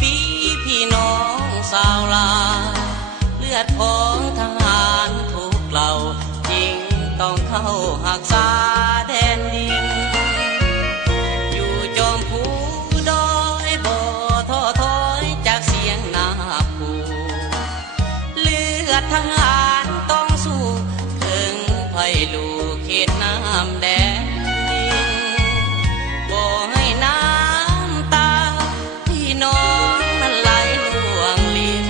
ปีพี่น้องสาวลาเลือดของทหารทุกเหล่าจริงต้องเข้าหักษาแดนดินอยู่จอมภูดอยบ่ท้อถอยจากเสียงนาผูเลือดทหารต้องสู้ถึงไผ่ลูกเขตน้ำแดงบ่ให้น้ำตาพี่น้องนั้นไหลล่วงลิ้น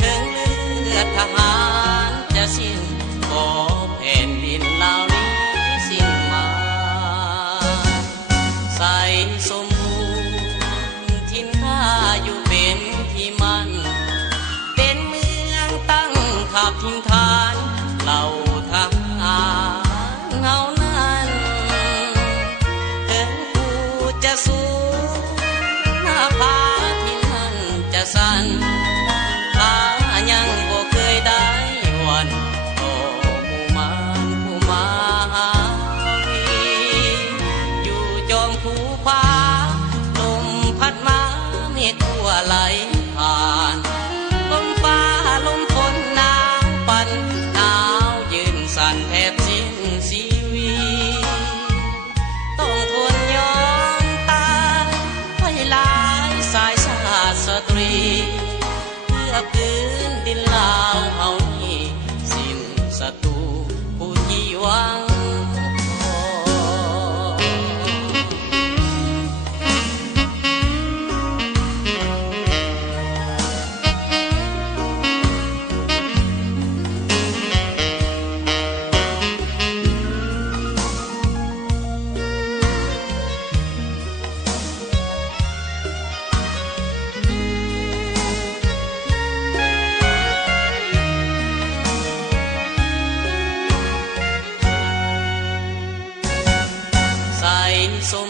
ถึงเลือดทหารจะสิ้นบ่แผ่นดินเหล่านี้สิ้นมาใส่สมบูรณ์ทินข้าอยู่เป็นที่มั่นเป็นเมืองตั้งขับทิ้งทานเหล่าทหารเฮานั้นถึงผู้จะสู้หน้าผาที่นั่นจะสั่นข้ายังบ่เคยได้วันต่อหมู่มารผู้มาหาวีอยู่จอมภูผาลมพัดมาเมฆทั่วไหลผ่านลมฟ้าลมฝนหนาวปั่นหนาวยืนสั่นแทบสิ้นชีวิตต้องทนยอมตายให้หลายสายชาติสตรีเพื่อพื้นดินลาวเฮานี้สิ้นศัตรูผู้ที่หวังทองใส่สม